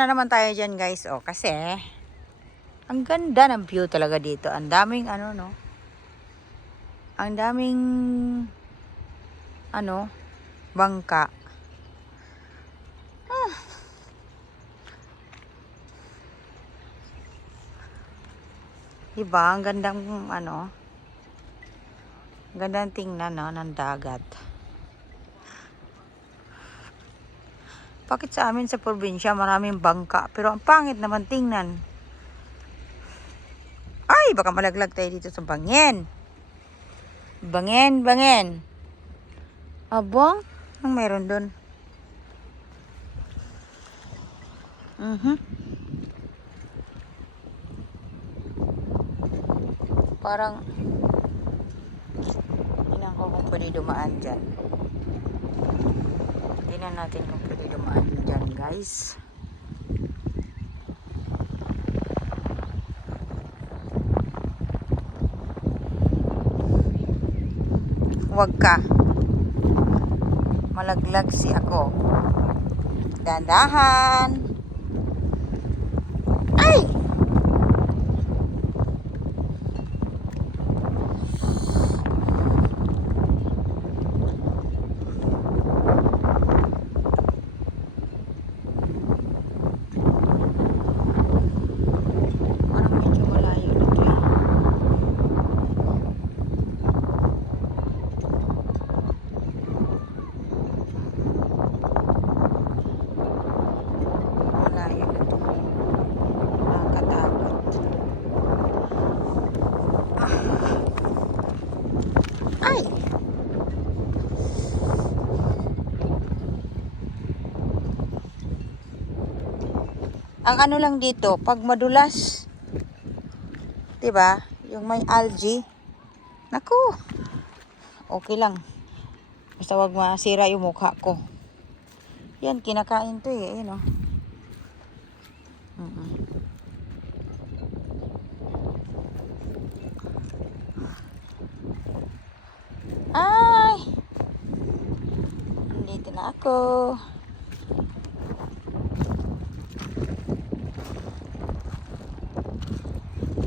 Na naman tayo dyan guys, oh, kasi ang ganda ng view talaga dito. Ang daming ano, no? Ang daming ano, bangka. Diba? Ang gandang ano, gandang tingnan, no, ng dagat. Bakit sa amin sa probinsya maraming bangka, pero ang pangit naman tingnan. Ay, baka malaglag tayo dito sa bangin. Bangin. Abang, anong meron dun? Parang tingnan ko kung pwede dumaan dyan. Tingnan natin kung pwede dumaan dyan guys. Huwag ka. Malaglag si ako. Dandahan. Ay! Parang medyo malayo na to eh. Malayo na to. Nakakatakot. Ay! Ang ano lang dito, pag madulas, 'di ba? Yung may algae. Naku. Okay lang. Basta wag masira yung mukha ko. Yan, kinakain to eh. Ayun, oh. Ay! Nandito na ako.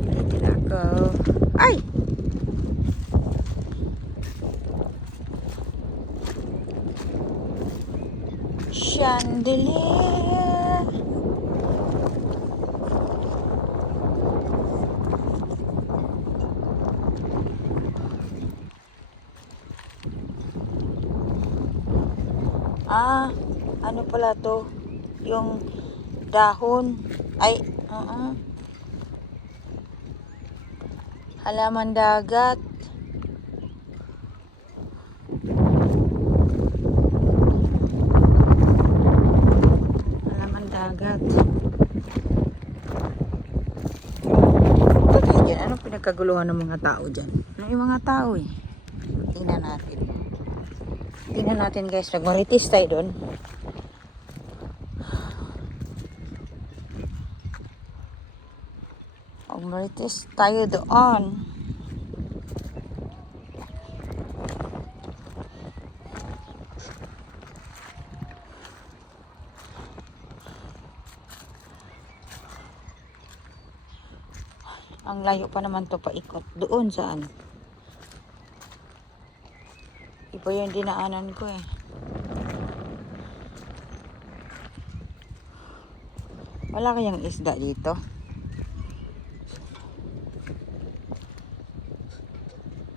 Nandito na ako. Ay! Chandelier. Ano pala to? Yung dahon. Ay, halaman dagat. Halaman dagat. Bakit dyan? Anong pinagkaguluhan ng mga tao dyan? Ano yung mga tao eh? Tingnan natin. Tingnan natin guys. Nagmaritis tayo doon. Nagmaritis tayo doon. Ang layo pa naman to paikot. Doon saan? Iba yung dinaanan ko eh. Wala kayang isda dito?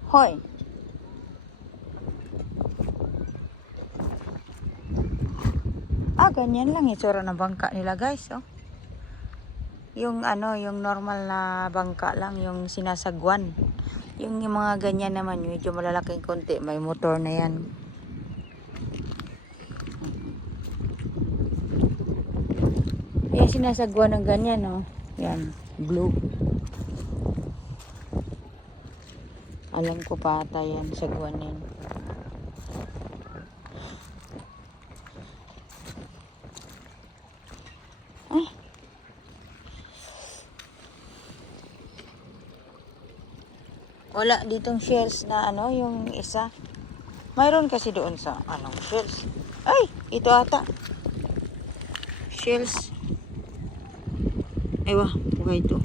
Hoy! Ganyan lang itsura ng bangka nila guys, oh. Yung ano, yung normal na bangka lang, yung sinasagwan. Yung mga ganyan naman, medyo malalaking konti, may motor na yan. Yung sinasagwan ng ganyan, oh. Yan, blue. Alam ko pa ata yan, sagwan yan. Wala ditong shells na ano, yung isa. Mayroon kasi doon sa anong shells. Ay, ito ata. Shells. Ay, wah, buhay ito.